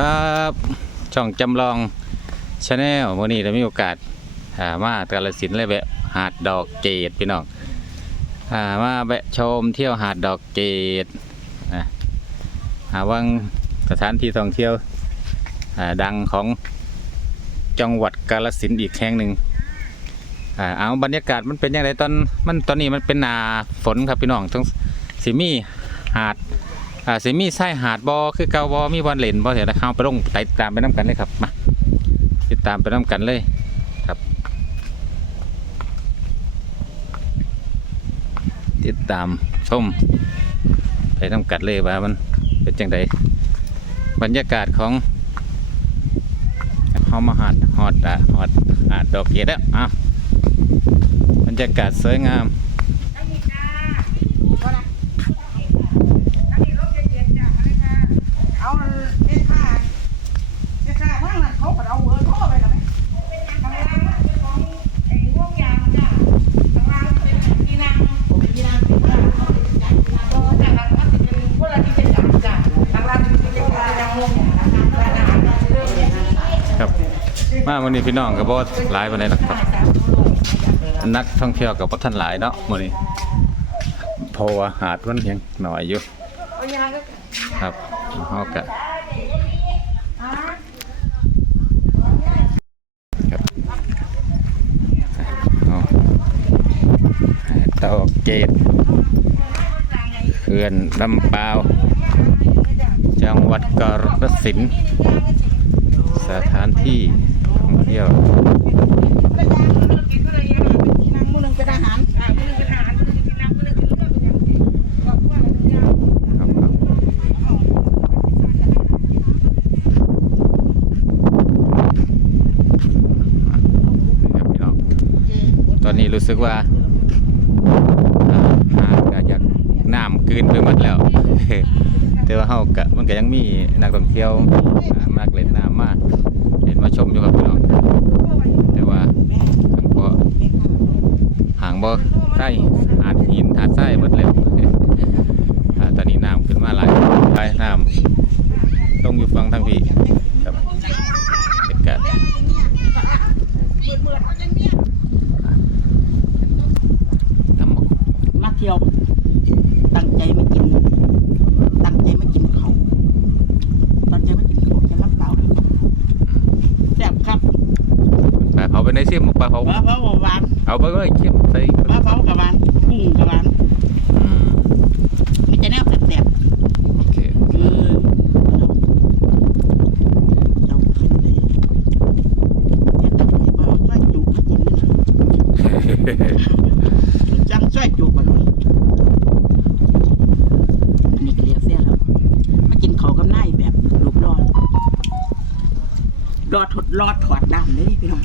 ครับช่องจำลองชาแนลวันนี้เรามีโอกาสามากาลสินเลยแวะหาดดอกเกดพี่น้องอามาแวะชมเที่ยวหาดดอกเกดอะหาวังสถานที่ท่องเที่ยวดังของจังหวัดกาลสินอีกแห่งหนึ่งเอาบรรยากาศมันเป็นยังไงตอนมันตอนนี้มันเป็นนาฝนครับพี่น้องต้งสิมีหาด อ่าสิมีไส้หาดบอคือเกาบอมีบอลเล่นบอเดี๋ยวเราเข้าไปลงติดตามไปน้ำกันเลยครับมาติดตามไปน้ำกันเลยครับ ติดตามชมไปน้ำกันเลยว่ามันเป็นจังไดบรรยากาศของเฮามาหาดฮอดอะฮอดหาดดอกเกดอะอะบรรยากาศสวยงาม เอาเด็ดขาดเด็ดขาดทั้งนั้นเขาก็เอาเบอร์โทรไปแล้วไหมทางล่างเป็นของไอ้ง่วงยางจ้ะทางล่างเป็นกีนังผมเป็นกีนังเป็นว่าเขาเป็นจัดกีนังเออแต่ทางล่างเป็นพวกเราที่เป็นจัดจ้ะทางล่างเป็นกีนังยังง่วงยางนะคะแต่อาหารเราเรื่องนี้ ครับ มาวันนี้พี่น้องกับบอสหลายวันเลยนะครับนักท่องเที่ยวกับท่านหลายเนาะมื้อนี้เพราะว่าหาดมันยังหน่อยอยู่เอายางก็ครับเฮาก็ครับเอาเตาเกตเขื่อนลำปาว จังหวัดกาฬสินสถานที่ี่ยวตอนนี้รู้สึกว่าหากอยากน้ำกืนไปหมดแล้ว แต่ว่าเฮาก็มันก็ยังมีนักท่องเที่ยวอ่ามาเล่นน้ำมาเห็นมาชมอยู่ครับพี่น้องแต่ว่าทางบ่ห่างบ่ใต้หาดหินหาดทรายหมดแล้วตอนนี้น้ำขึ้นมาหลายหลายน้ำต้องอยู่ฝั่งทางพี่ครับเหตุการณ์ทำหมกมาเที่ยวตั้งใจมากิน ตั้งใจมากินเขาวตั้งใจมากินเขาวจะรับเปล่าเลยแซ่บครับ ปลา เผาไปในเสียมปลาเผาปลาเผาหวานเอาไปเลยเสียมใส่ปลาเผากับหวานกุ้งกับหวาน อืม มีแต่แนวแซ่บ โอเค ๆคือเรากินเลยเนี่ยทำไมบ่เอาไส้จุกมากินเลยจังไส้จุกมาหน่อยอันนี้ก็เรียกเสียแล้ว มากินเขาวกับนายแบบลูกรอด รอดถอดรอดถอดดำเลยพี่น้อง